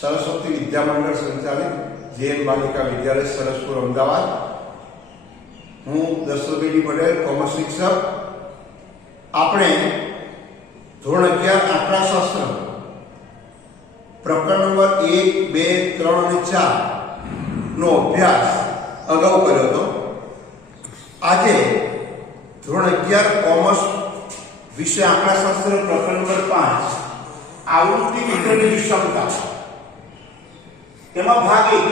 સરસ્વતી વિદ્યામંડળ સંચાલિત જૈન બાલિકા વિદ્યાલય સરસપુર, અમદાવાદ. હું દશરથભાઈ પટેલ, કોમર્સ શિક્ષક. આપણે ધોરણ અગિયાર, આંકડાશાસ્ત્ર, પ્રકરણ નંબર એક, બે, ત્રણ અને ચાર નો અભ્યાસ અગાઉ કર્યો હતો. આજે ધોરણ અગિયાર, કોમર્સ વિષય આંકડાશાસ્ત્ર પ્રકરણ નંબર પાંચ, આવૃત્તિ વિતરણની વિષમતા એમાં ભાગ. એક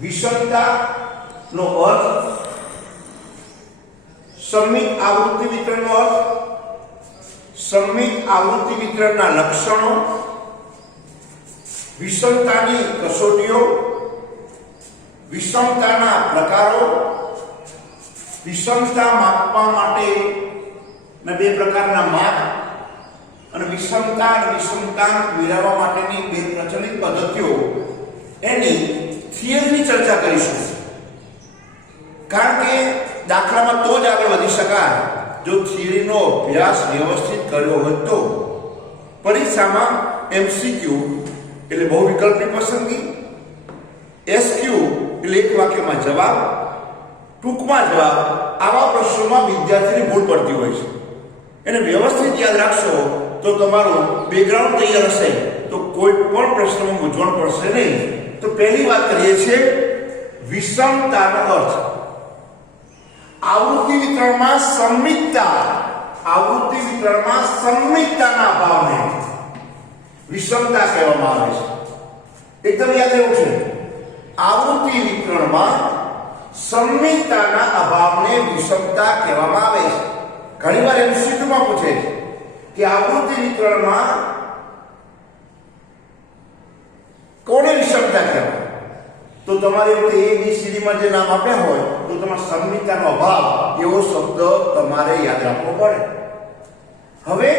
વિષમતા નો અર્થ, સંમિત આવૃત્તિ વિતરણનો અર્થ, સંમિત આવૃત્તિ વિતરણના લક્ષણો, વિષમતાની કસોટીઓ, વિષમતાના પ્રકારો, વિષમતા માપવા માટે બે પ્રકારના માપ અને વિષમતા અને વિષમતા મેળવવા માટેની બે પ્રચલિત પદ્ધતિઓ એની થિયરીની ચર્ચા કરીશું. કારણ કે દાખલામાં તો જ આગળ વધી શકાય. જો થિયરીનો અભ્યાસ વ્યવસ્થિત કર્યો હોય તો પરીક્ષામાં એમસીક્યુ એટલે બહુ વિકલ્પની પસંદગી એસક્યુ એટલે એક વાક્યમાં જવાબ, ટૂંકમાં જવાબ, આવા પ્રશ્નોમાં વિદ્યાર્થીની ભૂલ પડતી હોય છે. એને વ્યવસ્થિત યાદ રાખશો તો તમારું બેકગ્રાઉન્ડ તૈયાર હશે, તો કોઈ પણ પ્રશ્નમાં મૂંઝવણ પડશે નહીં. તો પહેલી વાત કરીએ છીએ, વિષમતાનો અર્થ. આવૃત્તિ વિતરણમાં સંમિતતા, આવૃત્તિ વિતરણમાં સંમિતતાના અભાવને વિષમતા કહેવામાં આવે છે. એકદમ યાદ રહેવું છે. આવૃત્તિ વિતરણમાં સંમિતતાના અભાવને વિષમતા કહેવામાં આવે છે. ઘણીવાર એમસીક્યુમાં પૂછે છે. કે આવૃત્તિ વિતરણમાં કોને વિષમતા કહેવાય તો તમારે એ બી સીડીમાં જે નામ આપ્યા હોય, તો તમારે સંમિતાનો અભાવ એવો શબ્દ તમારે યાદ રાખવો પડે. હવે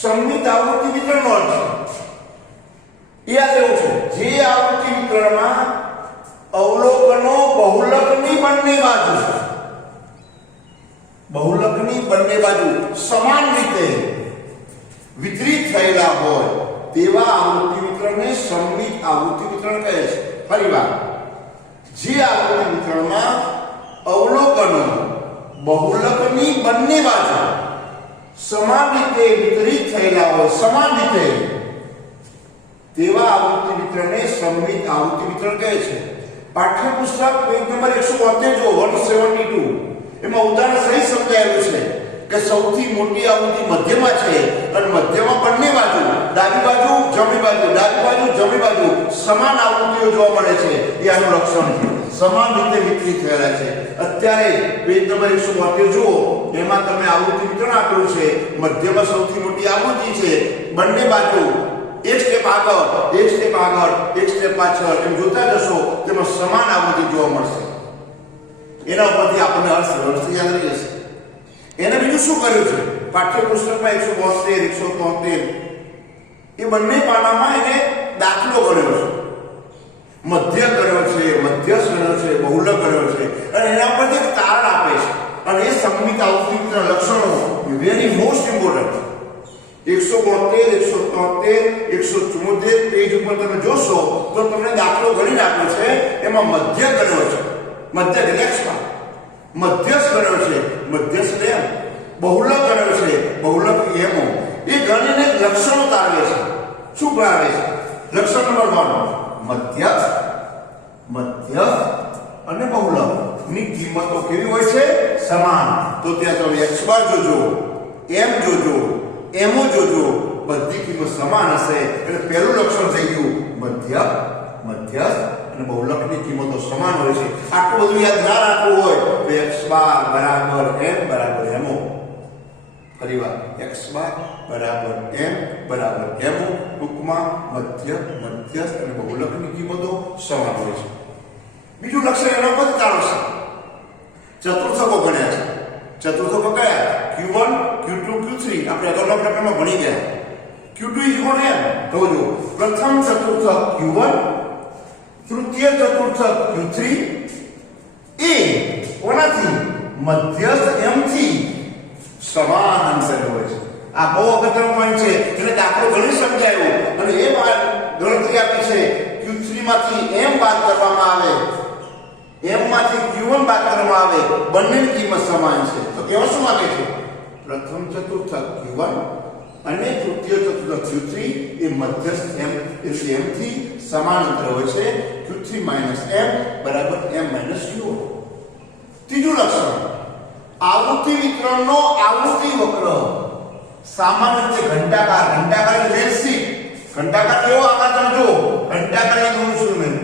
સંમિત આવૃત્તિ વિતરણનો અર્થ યાદ રહેવું છે, જે આવૃત્તિ વિતરણમાં અવલોકનો બહુલકની બંને બાજુ બહુલકની બંને બાજુ સમાન રીતે વિતરિત થયેલા હોય, તેવા આવૃત્તિ વિતરણને સંમિત આવૃત્તિ વિતરણ કહે છે. ફરીવાર, જે આવૃત્તિ વિતરણમાં અવલોકનો બહુલકની બંને બાજુ સમાન રીતે વિતરિત થયેલા હોય, સમાન રીતે, તેવા આવૃત્તિ વિતરણને સંમિત આવૃત્તિ વિતરણ કહે છે. પાઠ્યપુસ્તક પેજ નંબર 172 જો 172 એમાં ઉદાહરણ સહી સમજાયેલું છે. કે સૌથી મોટી આવૃત્તિ મધ્યમાં છે અને મધ્યમાં બંને બાજુ, ડાબી બાજુ, જમણી બાજુ, ડાબી બાજુ, જમણી બાજુ સમાન આવૃત્તિઓ જોવા મળે છે એ આનું લક્ષણ છે. સમાન રીતે વિતરિત થયેલા છે. અત્યારે પેજ નંબર 172 જુઓ, એમાં તમે આવૃત્તિ વિતરણ આપેલું છે. મધ્યમાં સૌથી મોટી આવૃત્તિ છે બંને બાજુ. એક સ્ટેપ આગળ, એક સ્ટેપ આગળ, એક સ્ટેપ પાછળ. એમ જોતા જશો, તેમાં સમાન આવૃત્તિ જોવા મળશે. એના ઉપરથી આપણને અર્થ વ્યવસ્થિત યાદ રહી એને બીજું શું કર્યું છે? પાઠ્યપુસ્તકમાં એકસો બોતેર, એકસો તોતેર. એ બંને પાનામાં એને દાખલો કર્યો છે. મધ્ય કર્યો છે, મધ્યસ્થ કર્યો છે, બહુલક કર્યો છે. અને એના પર એક તારણ આપે છે. અને એ સંમિત આવૃત્તિના લક્ષણો વેરી મોસ્ટ ઇમ્પોર્ટન્ટ એકસો બોતેર, એકસો તોતેર, એકસો ચુમ્મોતેર પેજ ઉપર તમે જોશો તો તમને દાખલો ગણી આપ્યો છે. એમાં મધ્ય કર્યો છે. મધ્ય રિલેક્સમાં મધ્યસ્થ કર્યો છે. મધ્યસ્થ એમ. બહુલક કર્યો છે. બહુલક એમો. એ ગણીને લક્ષણો તારવે છે. શું તારવે છે? લક્ષણ નંબર વન મધ્યસ્થ મધ્યસ્થ અને બહુલક. ની કિંમતો કેવી હોય છે? સમાન. તો ત્યાં તમે એક્સ બાર જોજો. એમ જોજો. એમો જોજો. બધી કિંમત સમાન હશે. એટલે પહેલું લક્ષણ થઈ ગયું. મધ્ય મધ્યસ્થ અને બહુલકની કિંમતો સમાન હોય છે. આટલું બધું યાદ ના રાખવું હોય તો x બાર બરાબર m બરાબર એમો ફરીવાર x બાર બરાબર m બરાબર એમો ટૂંકમાં મધ્ય, મધ્યસ્થ અને બહુલકની કિંમતો સમાન હોય છે. બીજું લક્ષણ એનો પર છે ચતુર્થકો ગણ્યા છે. ચતુર્થકો કયા? Q1 Q2 Q3 આપણે અગાઉના પ્રકરણમાં ભણી ગયા. Q2 is equal M m તો જો પ્રથમ ચતુર્થક Q1 તૃતીય ચતુર્થક યુ એ કોનાથી? મધ્યસ્થ એમ થી. સમાન આન્સર હોય છે. આ બહુ અગત્યનો પોઈન્ટ છે. એટલે દાખલો ઘણી સમજાયો. અને એ વાત ગણતરી આપી છે. ક્યુ માંથી એમ વાત કરવામાં આવે. એમ માંથી ક્યુ વન વાત કરવામાં આવે. બંનેની કિંમત સમાન છે. તો કેવો શું માંગે છે? પ્રથમ ચતુર્થક ક્યુ અને તૃતીય ચતુર્થક Q3 એ મધ્યસ્થ M એટલે M થી સમાન અંતર હોય છે. Q3 M બરાબર M Q1 ત્રીજું લક્ષણ, આવૃત્તિ વિતરણનો આવૃત્તિ વક્ર. સામાન્ય રીતે ઘંટાકાર ઘંટાકાર એટલે રેલશીટ ઘંટાકાર કેવો આકાર તમે જુઓ, ઘંટાકાર એ દોરું છું મેં.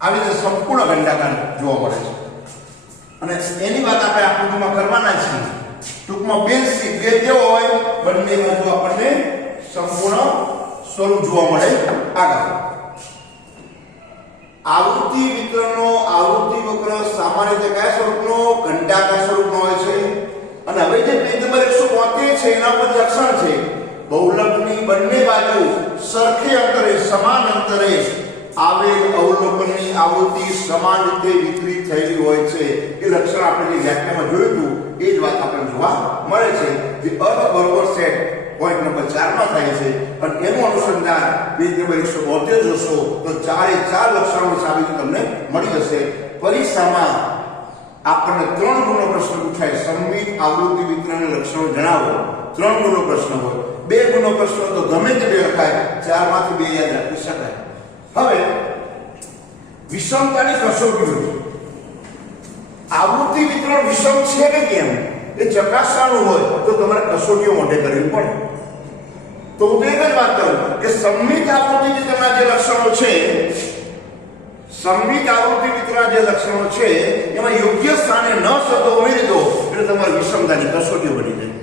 આવી રીતે સંપૂર્ણ ઘંટાકાર જોવા મળે છે. અને એની વાત આપણે આકૃતિમાં કરવાના છીએ. ટૂંકમાં શીટ બેલ કેવો હોય બંને બાજુ આપણને સંપૂર્ણ સ્વરૂપ જોવા મળે, આગળ. આવૃત્તિ વિતરણનો, આવૃત્તિ વક્ર સામાન્ય રીતે કયા સ્વરૂપનો? ઘંટાકાર સ્વરૂપનો હોય છે? અને હવે જે પેજ નંબર 172 છે, એના પર લક્ષણ છે, બહુલકની બંને બાજુ સરખે અંતરે સમાન અંતરે આવેલ અવલોકનની આવૃત્તિ સમાન રીતે વિતરિત થયેલી હોય છે. એ લક્ષણ આપણે જે વ્યાખ્યામાં જોયું હતું, એ જ વાત આપણને જોવા મળે છે. જે અર્થ બરોબર સેટ પોઈન્ટ નંબર 4 માં થાય છે અને એનું અનુસંધાન પેજ નંબર 172 જોશો તો ચારે ચાર લક્ષણો સાબિત તમને મળી જશે. પરીક્ષામાં આપણને ત્રણ ગુણનો પ્રશ્ન પૂછાય. સંવિધ આવૃત્તિ, વિતરણ લક્ષણો જણાવો. ત્રણ ગુણનો પ્રશ્ન હોય. બે ગુણનો પ્રશ્ન તો ગમે તે બે લખાય. ચારમાંથી બે યાદ રાખી શકાય. હવે, વિષમતાની કસોટીઓ આવૃત્તિ વિતરણ વિષમ છે કે કેમ? એ ચકાસવાનું હોય તો તમારે કસોટીઓ મોઢે કરવી પડે. તો હું એક જ વાત કરું કે સંમિત આવૃત્તિ વિતરણના જે લક્ષણો છે, સંમિત આવૃત્તિ વિતરણના જે લક્ષણો છે, એમાં યોગ્ય સ્થાને ન થતો ઉમેરી દો, એટલે તમારી વિષમતાની કસોટીઓ બની જાય.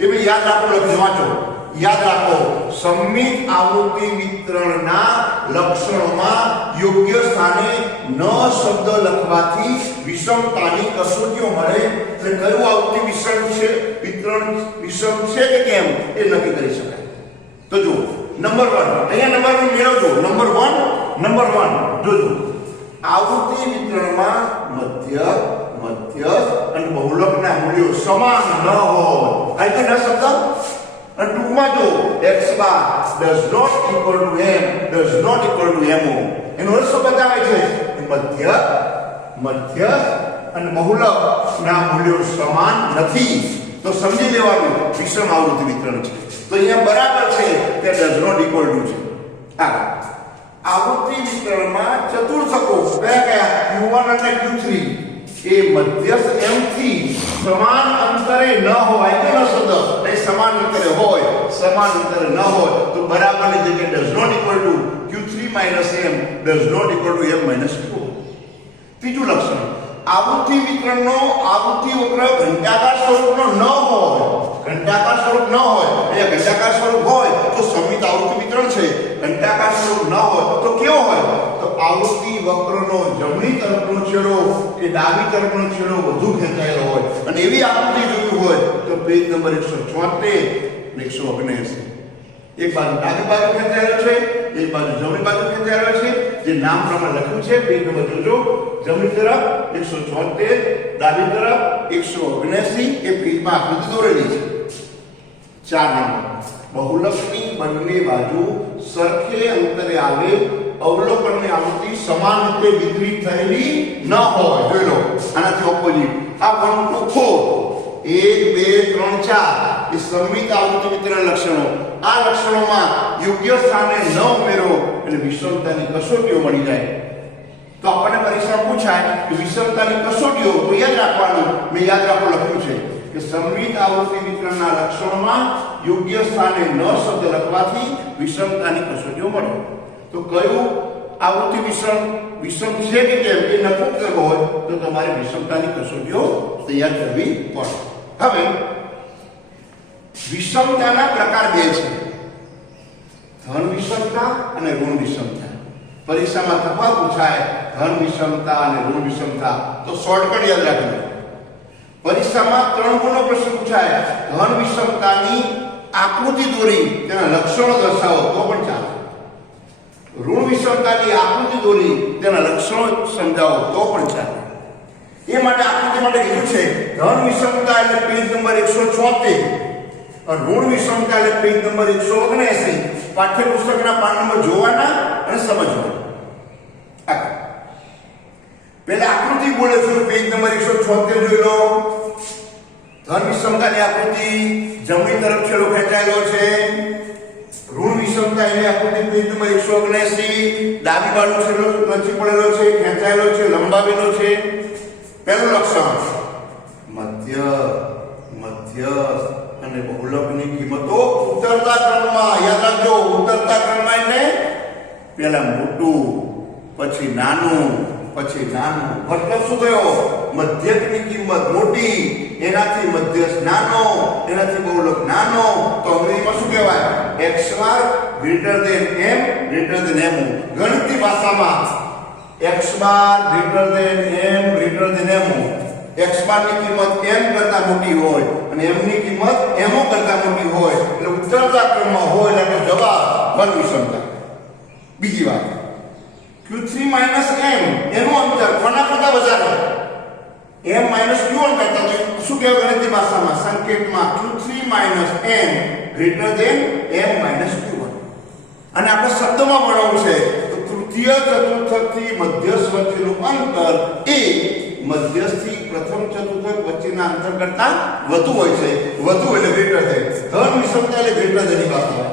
એ ભાઈ યાદ રાખો, લખજો, વાંચો. યાદ રાખો, સંમિત આવૃત્તિ વિતરણના લક્ષણોમાં યોગ્ય સ્થાને ન શબ્દ લખવાથી વિષમતાની કસોટીઓ મળે. એટલે કયું આવૃત્તિ વિષમ છે? વિતરણ વિષમ છે કે કેમ? એ નક્કી કરી શકાય. તો જુઓ, નંબર વન. અહીંયા number one મેળવજો. Number one number one. જોજો. આવૃત્તિ વિતરણમાં મધ્ય મધ્ય અને બહુલકના મૂલ્યો સમાન ન હોય. આ કે ન શબ્દ? અને ટૂંકમાં જો x bar does not equal to m, does not equal to m એનો અર્થ બતાવે છે? મધ્ય મધ્ય અને બહુલકના મૂલ્યો સમાન નથી. તો સમજી લેવાનું વિષમ આવૃત્તિ વિતરણ છે. તો અહીંયા બરાબર છે કે does not equal to છે. આગળ. આવૃત્તિ વિતરણમાં ચતુર્થકો કયા? કયા Q1 અને Q3 એ મધ્યસ્થ એમથી સમાન અંતરે ન હોય કે ન શબ્દ. એ સમાન અંતરે હોય, સમાન અંતરે ન હોય, તો બરાબરની જગ્યાએ does not equal to Q3 minus m does not equal to m minus q. ત્રીજું લક્ષણ, આવૃત્તિ વિતરણનો આવૃત્તિ વક્ર ઘંટાકાર સ્વરૂપનો ન હોય, ઘંટાકાર સ્વરૂપ ન હોય એટલે ઘંટાકાર સ્વરૂપ હોય, તો સમિત આવૃત્તિ વિતરણ છે. ઘંટાકાર સ્વરૂપ ન હોય, તો કેવો હોય? આવૃત્તિ વક્રનો જમણી તરફનો છેડો કે ડાબી તરફનો છેડો વધુ ખેંચાયેલો હોય. અને એવી આકૃતિ જોયું હોય તો પેજ નંબર 174 ને 179 એક બાજુ ડાબી બાજુ ખેંચાયેલો છે એક બાજુ જમણી બાજુ ખેંચાયેલો છે. જે નામ પ્રમાણે લખ્યું છે, પેજ નંબર જોજો. જમણી તરફ 174 ડાબી તરફ 179 એ પેજમાં આકૃતિ દોરેલી છે. ચાર નંબર. બહુલકની બંને બાજુ સરખે અંતરે આવેલ અવલોકનની આવૃત્તિ સમાન રીતે વિતરિત થયેલી ન હોય. જોઈ લો, આનાથી ઓપોઝિટ આ વન, ટુ, ફોર. એક, બે, ત્રણ, ચાર. એ સંમિત આવૃત્તિ વિતરણ લક્ષણો. આ લક્ષણોમાં યોગ્ય સ્થાને ન ઉમેરો એટલે વિષમતાની કસોટીઓ મળી જાય. તો આપણને પરીક્ષા પૂછાય કે વિષમતાની કસોટીઓ, તો યાદ રાખવાનું, મેં યાદ રાખો લખ્યું છે કે સંમિત આવૃત્તિ વિતરણના લક્ષણોમાં યોગ્ય સ્થાને ન શબ્દ લખવાથી વિષમતાની કસોટીઓ મળે. તો કયું આવૃત્તિ મિશ્રણ વિષમ છે કે કેમ? એ નક્કી કરવો હોય, તો તમારે વિષમતાની કસોટીઓ તૈયાર કરવી પડે. હવે, વિષમતાના પ્રકાર બે છે. ધન વિષમતા અને ઋણ વિષમતા. પરીક્ષામાં તફાવત પૂછાય ધન વિષમતા અને ઋણ વિષમતા. તો શોર્ટકટ યાદ રાખજો. પરીક્ષામાં ત્રણ ગુણનો પ્રશ્ન પૂછાય. ધન વિષમતાની આકૃતિ દોરી, તેના લક્ષણો દર્શાવો, તો પણ ચાલે. ઋણ વિષમતાની આકૃતિ દોરી, તેના લક્ષણો સમજાવો, તો પણ ચાલે. એ માટે આકૃતિ માટે કીધું છે, ધન વિષમતા એટલે પેજ નંબર એકસો છોતેર. ઋણ વિષમતા એટલે પેજ નંબર 179 પાઠ્યપુસ્તકના પાન નંબર જોવાના અને સમજવાના. પહેલા આકૃતિ બોલે છે, પેજ નંબર એકસો છોતેર જોઈ લો. ધન વિષમતાની આકૃતિ જમણી તરફ છેડો ખેંચાયેલો છે. ઋણ વિષમતા એટલે આકૃતિ પેજ નંબર એકસો ઓગણસી ડાબી બાજુ છેડો નથી પડેલો છે, ખેંચાયેલો છે, લંબાવેલો છે. પહેલું લક્ષણ, મધ્ય મધ્ય અને બહુલકની કિંમતો ઉતરતા ક્રમમાં. યાદ રાખજો, ઉતરતા ક્રમમાં એટલે પહેલા મોટું, પછી નાનું પછી નાનું. મતલબ શું થયો? મધ્યકની કિંમત મોટી એનાથી મધ્યસ્થ નાનો, એનાથી બહુલક નાનો. તો અંગ્રેજીમાં શું કહેવાય? X bar greater than m greater than m. ગણિતની ભાષામાં x bar greater than m greater than m. X બારની કિંમત m કરતા મોટી હોય અને m ની કિંમત m કરતા મોટી હોય. એટલે ઉત્તરતા ક્રમમાં હોય એટલે જવાબ વન વિષમતા બીજી વાત. Q3 માઇનસ m, એનું અંતર કોના કરતા વધારે? M માઇનસ q1 કરતા તો શું કહેવાય ગણિતની ભાષામાં? સંકેતમાં Q3 minus m greater than m minus q1 અને આપણે શબ્દમાં ભણવું છે, તો તૃતીય ચતુર્થકથી મધ્યસ્થ વચ્ચેનું અંતર એ મધ્યસ્થથી પ્રથમ ચતુર્થક વચ્ચેના અંતર કરતા વધુ હોય છે. વધુ એટલે ગ્રેટર ધેન ધન વિષમતા એટલે ગ્રેટર ધેનની વાત હોય.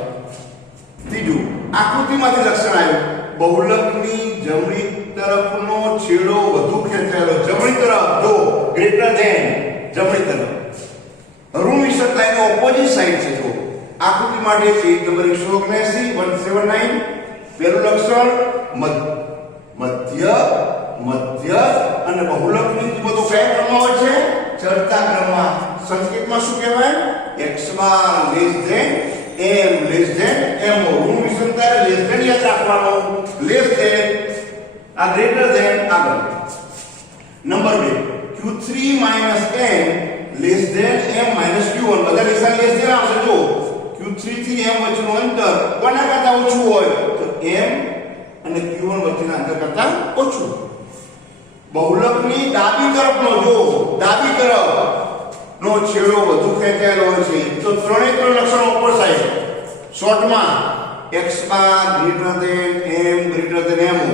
ત્રીજું, આકૃતિમાંથી લક્ષણ આવ્યું. બહુલકની જમણી તરફનો છેડો વધુ ખેંચાયેલો. જમણી તરફ, જો, ગ્રેટર ધેન જમણી તરફ. ઋણ વિષમતા એનો ઓપોઝિટ સાઈડ છે, જો. આકૃતિ માટે પેજ નંબર 179 179 પહેલું લક્ષણ મધ્ય મધ્ય અને બહુલકની બધું કયા ક્રમમાં હોય છે? ચડતા ક્રમમાં. સંસ્કૃતમાં શું કહેવાય? Bar less than m less than m ઋણ વિષમતા લેસ ધેન યાદ રાખવાનો. લેસ ધેન આ ગ્રેટર ધેન આગળ. Number 2 q3 m less than m q1 બધા નિશાન લેસ ધેન આવશે. જો q3 થી m વચ્ચેનું અંતર કોના કરતા ઓછું હોય? તો m અને q1 વચ્ચેના અંતર કરતા ઓછું. બહુલકની ડાબી તરફનો જો ડાબી તરફ. નો છેડો વધુ ખેંચાયેલો હોય છે તો ત્રણેય ત્રણ લક્ષણો ઉપર છે શોર્ટમાં x bar greater than m greater than m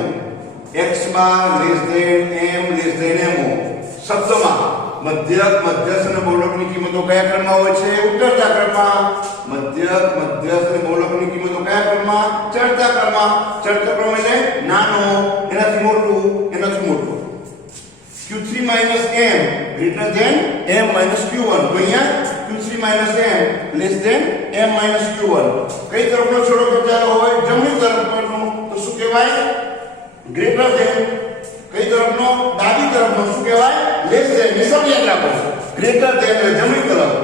x bar less than m less than m શબ્દમાં મધ્યક, મધ્યસ્થ અને બહુલકની કિંમતો કયા ક્રમમાં હોય છે? ઉતરતા ક્રમમાં મધ્યક, મધ્યસ્થ અને બહુલકની કિંમતો કયા ક્રમમાં? ચડતા ક્રમમાં. ચડતા ક્રમ એટલે નાનો, એનાથી મોટું એનાથી મોટું. Q3 minus m greater than m minus Q1 તો અહીંયા Q3 minus m less than m minus Q1 કઈ તરફનો છેડો ખેંચાયેલો હોય? જમણી તરફનો તો શું કહેવાય? greater than. કઈ તરફનો ડાબી તરફનો શું કહેવાય? less than. નિશાન યાદ રાખો greater than એટલે જમણી તરફ.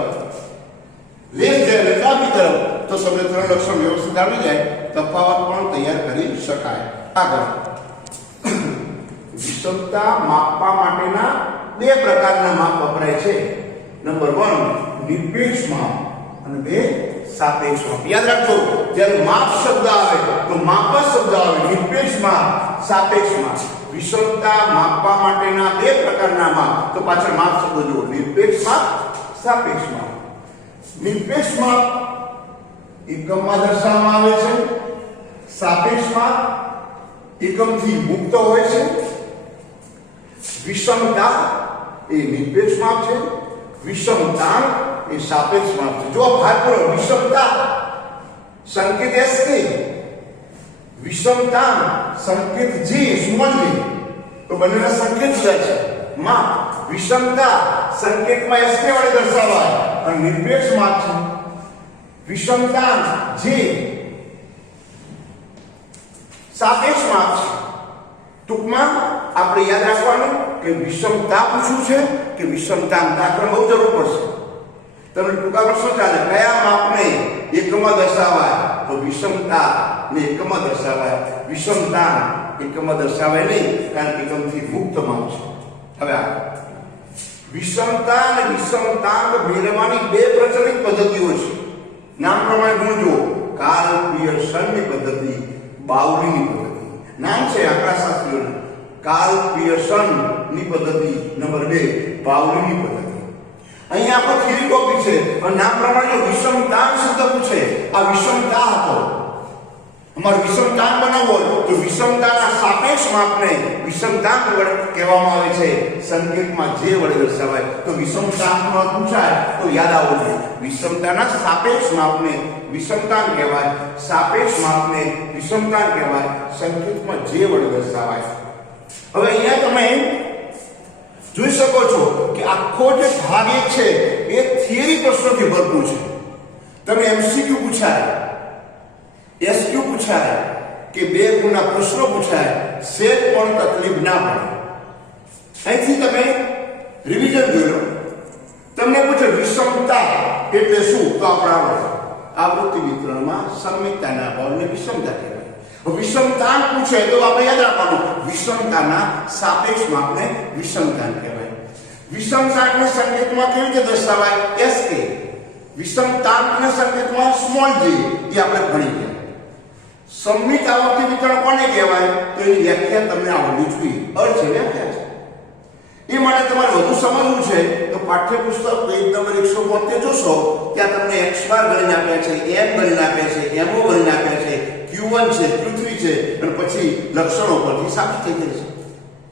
less than એટલે ડાબી તરફ. તો તમને ત્રણ લક્ષણ વ્યવસ્થિત આવી જાય. તફાવત પણ તૈયાર કરી શકાય. આગળ. વિષમતા માપવા માટેના બે પ્રકારના માપ વપરાય છે. નંબર વન, નિરપેક્ષ માપ. અને બે, સાપેક્ષ માપ. યાદ રાખજો, જ્યારે માપ શબ્દ આવે, તો માપ શબ્દ આવે. નિરપેક્ષ માપ, સાપેક્ષ માપ. વિષમતા માપવા માટેના બે પ્રકારના માપ. તો પાછળ માપ શબ્દ જુઓ. નિરપેક્ષ માપ, સાપેક્ષ માપ. નિરપેક્ષ માપ એકમમાં દર્શાવવામાં આવે છે. સાપેક્ષ માપ એકમથી મુક્ત હોય છે. વિષમતા એ નિરપેક્ષ માપ છે વિષમતા એ સાપેક્ષ માપ છે. જો આ ભાગ કરો વિષમતા સંકેત એસ કે વિષમતા સંકેત જી સુમનજી તો બંનેના સંકેત જુદા છે. માપ, વિષમતા, સંકેતમાં એસ કે વડે દર્શાવાય. અને નિરપેક્ષ માપ છે. વિષમતા જી સાપેક્ષ માપ છે. ટૂંકમાં આપણે યાદ રાખવાનું કે વિષમતા પૂછવું છે? કે વિષમતા દાખલ બહુ જરૂર પડશે. તમે ટૂંકા પ્રશ્નો ચાલે? કયા માપને એકમાં દર્શાવાય? તો વિષમતા ને એકમાં દર્શાવાય. વિષમતા એકમાં દર્શાવાય નહીં, કારણ કે એકમથી મુક્ત માપ છે. હવે આ. વિષમતા અને વિષમતાંક મેળવવાની બે પ્રચલિત પદ્ધતિઓ છે. નામ પ્રમાણે ગુણજો કાર્લ પિયર્સનની પદ્ધતિ, બાઉલીની પદ્ધતિ. નામ છે આંકડાશાસ્ત્રીઓના કાર્લ પિયર્સનની પદ્ધતિ નંબર બે બાઉલીની પદ્ધતિ. અહીંયા પર થિયરી કોપી છે અને નામ પ્રમાણે જો વિષમતા શબ્દ પૂછે. આ વિષમતા હતો. અમારે વિષમતા બનાવવો હોય તો વિષમતાના સાપેક્ષ માપને વિષમતાંક વડ કહેવામાં આવે છે. સંકેતમાં જે વડે દર્શાવાય, તો વિષમતાંકનો અર્થ પૂછાય. તો યાદ આવવું જોઈએ. વિષમતાના સાપેક્ષ માપને વિષમતાન કહેવાય. સાપેક્ષ માપને વિષમતાન કહેવાય. સંકેતમાં જે વડે દર્શાવાય હવે અહીંયા તમે જોઈ શકો છો કે આખો જે ભાગ એક છે, એ થિયરી પ્રશ્નોથી ભરપૂર છે. તમે એમસીક્યુ પૂછાય એસક્યુ પૂછાય, કે બે ગુણના પ્રશ્નો પૂછાય સેજ પણ તકલીફ ના પડે. અહીંથી તમે રિવિઝન જોઈ લો. તમને પૂછે વિષમતા એટલે શું? તો આપણે આવડે આવૃત્તિ વિતરણમાં સમિતતાના ભાવને વિષમતા કહેવાય. વિષમતા પૂછે તો આપણે યાદ રાખવાનું. વિષમતાના સાપેક્ષમાં આપણે વિષમતાન કહેવાય. વિષમતાને સંકેતમાં કેવી રીતે દર્શાવાય? એસ કે વિષમતાંકના સંકેતમાં સ્મોલ જી એ આપણે ભણી ગયા. સંમિત આવર્તિ વિતરણ કોને કહેવાય? તો એની વ્યાખ્યા તમને આવડવી જોઈએ. અર્થ છે વ્યાખ્યા છે. એ માટે તમારે વધુ સમજવું છે તો પાઠ્યપુસ્તક પેજ નંબર એકસો બોતેર જોશો, ત્યાં તમને એક્સ બાર ગણીને આપ્યા છે એમ ગણીને આપ્યા છે એમઓ ગણીને આપ્યા છે ક્યુ વન છે, પૃથ્વી છે, અને પછી લક્ષણો પરથી સાબિત થઈ જાય છે.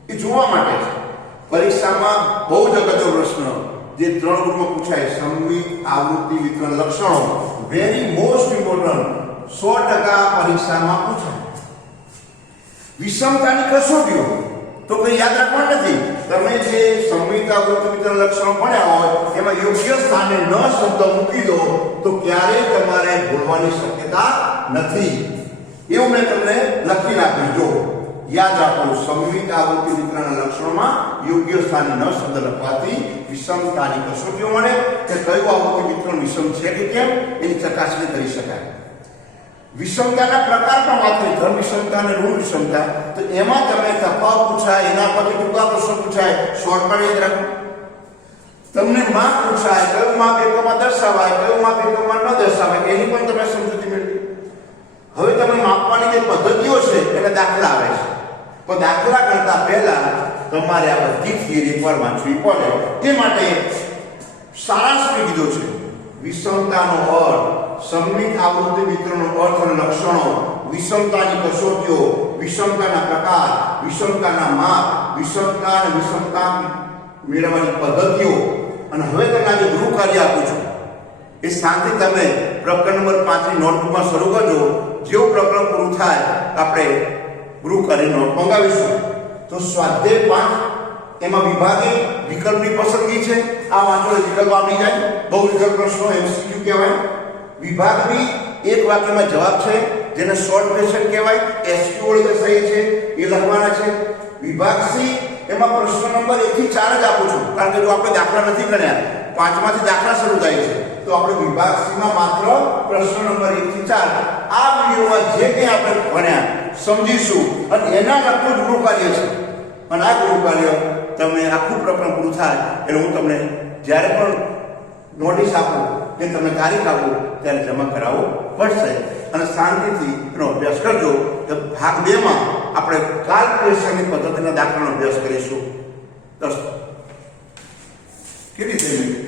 એ જોવા માટે છે. પરીક્ષામાં બહુ જ અગત્યનો પ્રશ્ન જે ત્રણ ગ્રુપમાં પૂછાય, સંમિત, આવૃત્તિ વિતરણ લક્ષણો વેરી મોસ્ટ ઇમ્પોર્ટન્ટ સો ટકા પરીક્ષામાં પૂછાય. વિષમતાની કસોટીઓ, તો કંઈ યાદ રાખવા નથી. તમે જે સંમિત, આવૃત્તિ વિતરણ લક્ષણો ભણ્યા હોય, એમાં યોગ્ય સ્થાને ન શબ્દ મૂકી દો, તો ક્યારેય તમારે ભૂલવાની શક્યતા નથી. એવું મેં તમને લખી નાખ્યું જો યાદ રાખો સંમિત આવૃત્તિ વિતરણના લક્ષણોમાં યોગ્ય સ્થાને ન શબ્દ લખવાથી વિષમતાની કસોટીઓ મળે. કે કયું આવૃત્તિ વિતરણ વિષમ છે કે કેમ? એની ચકાસણી કરી શકાય. વિષમતાના પ્રકાર પણ વાત કરી ધન વિષમતા અને ઋણ વિષમતા. તો એમાં તમે તપાવ પૂછાય, એના પરથી ટૂંકા પ્રશ્નો પૂછાય. શોર્ટકટ યાદ રાખો. તમને માં પૂછાય કયું માં એકમાં દર્શાવાય કયું માં એકમાં ન દર્શાવાય. એની પણ તમે મેળવી હવે તમે માપવાની જે પદ્ધતિઓ છે એટલે દાખલા આવે છે. તો દાખલા કરતા પહેલા તમારે આ બધી થિયરી પર વાંચવી પડે તે માટે સારાંશ મેં કીધો છે. વિષમતાનો અર્થ, સંમિત આવૃત્તિ મિત્રનો અર્થ અને લક્ષણો, વિષમતાની કસોટીઓ, વિષમતાના પ્રકાર, વિષમતાના માપ, વિષમતા અને વિષમતા મેળવવાની પદ્ધતિઓ. અને હવે તમને આજે ગૃહ કાર્ય આપું છું. એ શાંતિ તમે પ્રકરણ નંબર પાંચની નોટબુકમાં શરૂ કરજો. જેવું પ્રકરણ પૂરું થાય, આપણે ગૃહ કરી નોટ મંગાવીશું. તો સ્વાધ્યાય પાંચ, એમાં વિભાગી વિકલ્પની પસંદગી છે. આ વાંચો વિકલ્પ આપી જાય. બહુ વિકલ્પ પ્રશ્નો એમસીક્યુ કહેવાય. વિભાગ બી એક વાક્યમાં જવાબ છે, જેને શોર્ટ ક્વેશ્ચન કહેવાય. એસક્યુ વડે દર્શાવીએ છે, એ લખવાના છે. વિભાગ સી, એમાં પ્રશ્ન નંબર એકથી ચાર જ આપું છું. કારણ કે જો આપણે દાખલા નથી ગણ્યા, પાંચમાંથી દાખલા શરૂ થાય છે. તો આપણે વિભાગ સીમાં માત્ર પ્રશ્ન નંબર એક થી ચાર. આ વિડીયોમાં જે કંઈ આપણે ભણ્યા, સમજીશું, અને એના લગતું જ ગૃહ કાર્ય છે. અને આ ગૃહ કાર્ય તમને આખું પ્રકરણ પૂરું થાય એટલે હું તમને જ્યારે પણ નોટિસ આપું કે તમને તારીખ આપું, ત્યારે જમા કરાવવો પડશે અને શાંતિથી એનો અભ્યાસ કરજો. કે ભાગ બેમાં આપણે કાલ્ક્યુલેશનની પદ્ધતિના દાખલાનો અભ્યાસ કરીશું. દસ કેવી રીતે?